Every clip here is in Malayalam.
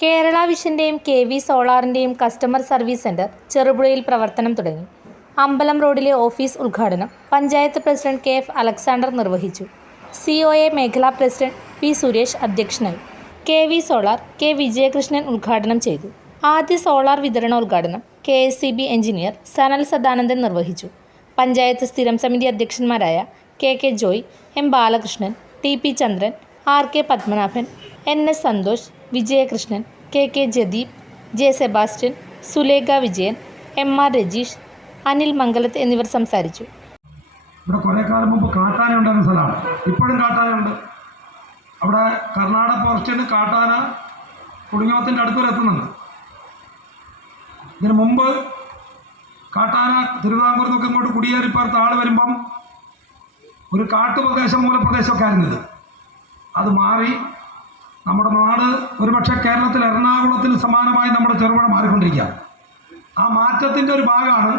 കേരള വിഷന്റെയും കെ വി സോളാറിന്റെയും കസ്റ്റമർ സർവീസ് സെന്റർ ചെറുപുഴയിൽ പ്രവർത്തനം തുടങ്ങി. അമ്പലം റോഡിലെ ഓഫീസ് ഉദ്ഘാടനം panchayat president K F Alexander നിർവഹിച്ചു. സി ഒ എ മേഖലാ പ്രസിഡന്റ് പി സുരേഷ് അധ്യക്ഷനായി. K V solar K Vijayakrishnan ഉദ്ഘാടനം ചെയ്തു. ആദ്യ സോളാർ വിതരണോദ്ഘാടനം K S C B engineer Sanal Sadanandan നിർവഹിച്ചു. പഞ്ചായത്ത് സ്ഥിരം സമിതി അധ്യക്ഷന്മാരായ K K Joy M Balakrishnan T P Chandran R K Padmanabhan N S Santhosh Vijayakrishnan K K Jadeep J Sebastian Sulekha Vijayan M R Rajeesh Anil Mangalath എന്നിവർ സംസാരിച്ചു. ഇവിടെ കുറേ കാലം മുമ്പ് കാട്ടാന ഉണ്ടായിരുന്ന സ്ഥലമാണ്. ഇപ്പോഴും കാട്ടാനയുണ്ട്. അവിടെ കർണാടക ഫോറസ്റ്റിന് കാട്ടാന കുടുങ്ങോത്തിന്റെ അടുത്ത് വരെ എത്തുന്നുണ്ട്. ഇതിന് മുമ്പ് കാട്ടാന തിരുവിതാംകൂറിൽ നിന്നൊക്കെ ഇങ്ങോട്ട് കുടിയേറിപ്പാർത്ത ആൾ വരുമ്പം ഒരു കാട്ടുപ്രദേശം മൂലപ്രദേശമൊക്കെ ആയിരുന്നു അത് മാറി നമ്മുടെ നാട് ഒരുപക്ഷെ കേരളത്തിൽ എറണാകുളത്തിന് സമാനമായി നമ്മുടെ ചെറുപുഴ മാറിക്കൊണ്ടിരിക്കുക. ആ മാറ്റത്തിന്റെ ഒരു ഭാഗമാണ്.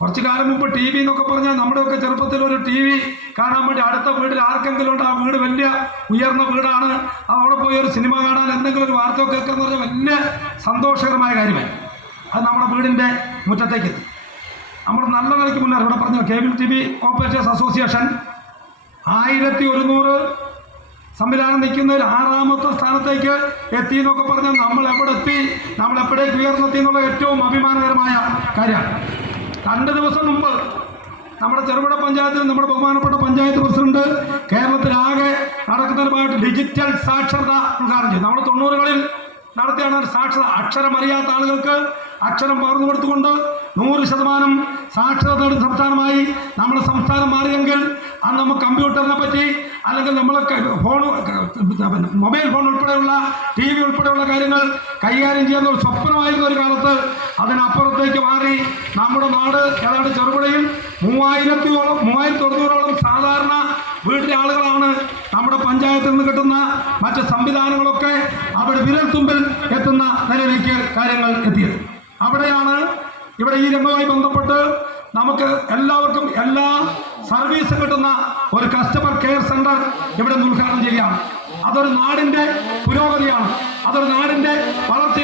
കുറച്ചു കാലം മുമ്പ് ടി വി എന്നൊക്കെ പറഞ്ഞാൽ നമ്മുടെയൊക്കെ ചെറുപ്പത്തിൽ ഒരു ടി വി കാണാൻ വേണ്ടി അടുത്ത വീട്ടിൽ ആർക്കെങ്കിലും ഉണ്ട് ആ വീട് വലിയ ഉയർന്ന വീടാണ് അവിടെ പോയി ഒരു സിനിമ കാണാൻ എന്തെങ്കിലും ഒരു വാർത്ത കേൾക്കുക എന്ന് പറഞ്ഞാൽ വലിയ സന്തോഷകരമായ കാര്യമായി. അത് നമ്മുടെ വീടിന്റെ മുറ്റത്തേക്ക്. എത്തി നമ്മൾ നല്ല നിലയ്ക്ക് മുന്നേറും. ഇവിടെ പറഞ്ഞു cable T V operators association ആയിരത്തി ഒരുന്നൂറ് സംവിധാനം നിൽക്കുന്നതിൽ ആറാമത്തെ സ്ഥാനത്തേക്ക് എത്തി എന്നൊക്കെ പറഞ്ഞാൽ നമ്മൾ എവിടെ എത്തി നമ്മൾ എപ്പോഴേക്ക് ഉയർന്നെത്തി എന്നുള്ള ഏറ്റവും അഭിമാനകരമായ കാര്യമാണ് രണ്ട് ദിവസം മുമ്പ് നമ്മുടെ ചെറുപുഴ പഞ്ചായത്തിൽ നമ്മുടെ ബഹുമാനപ്പെട്ട പഞ്ചായത്ത് പ്രസിഡന്റ് കേരളത്തിലാകെ നടക്കുന്നതിനുമായിട്ട് ഡിജിറ്റൽ സാക്ഷരത ഉദ്ഘാടനം ചെയ്തു. നമ്മൾ തൊണ്ണൂറുകളിൽ നടത്തിയാണ് സാക്ഷരത. അക്ഷരം അറിയാത്ത ആളുകൾക്ക് അക്ഷരം പകർന്നു കൊടുത്തുകൊണ്ട് നൂറ് ശതമാനം സാക്ഷരതയുടെ സംസ്ഥാനമായി നമ്മുടെ സംസ്ഥാനം മാറിയെങ്കിൽ അന്ന് നമ്മൾ കമ്പ്യൂട്ടറിനെ പറ്റി അല്ലെങ്കിൽ നമ്മൾ ഫോൺ മൊബൈൽ ഫോൺ ഉൾപ്പെടെയുള്ള ടി വി ഉൾപ്പെടെയുള്ള കാര്യങ്ങൾ കൈകാര്യം ചെയ്യുന്ന ഒരു സ്വപ്നമായിരുന്ന ഒരു കാലത്ത് അതിനപ്പുറത്തേക്ക് മാറി നമ്മുടെ നാട് ഏതാണ്ട് ചെറുപുഴയിൽ മൂവായിരത്തിയോളം മൂവായിരത്തി തൊണ്ണൂറോളം സാധാരണ വീട്ടിലെ ആളുകളാണ് നമ്മുടെ പഞ്ചായത്തിൽ നിന്ന് കിട്ടുന്ന മറ്റ് സംവിധാനങ്ങളൊക്കെ അവിടെ വിരൽത്തുമ്പിൽ എത്തുന്ന നിലയിലേക്ക് കാര്യങ്ങൾ എത്തിയത്. അവിടെയാണ് ഇവിടെ ഈ രംഗവുമായി ബന്ധപ്പെട്ട് നമുക്ക് എല്ലാവർക്കും എല്ലാ സർവീസും കിട്ടുന്ന ഒരു കസ്റ്റമർ കെയർ സെന്റർ ഇവിടെ ഉദ്ഘാടനം ചെയ്യുകയാണ് അതൊരു നാടിന്റെ പുരോഗതിയാണ്. അതൊരു നാടിന്റെ വളർച്ചയാണ്.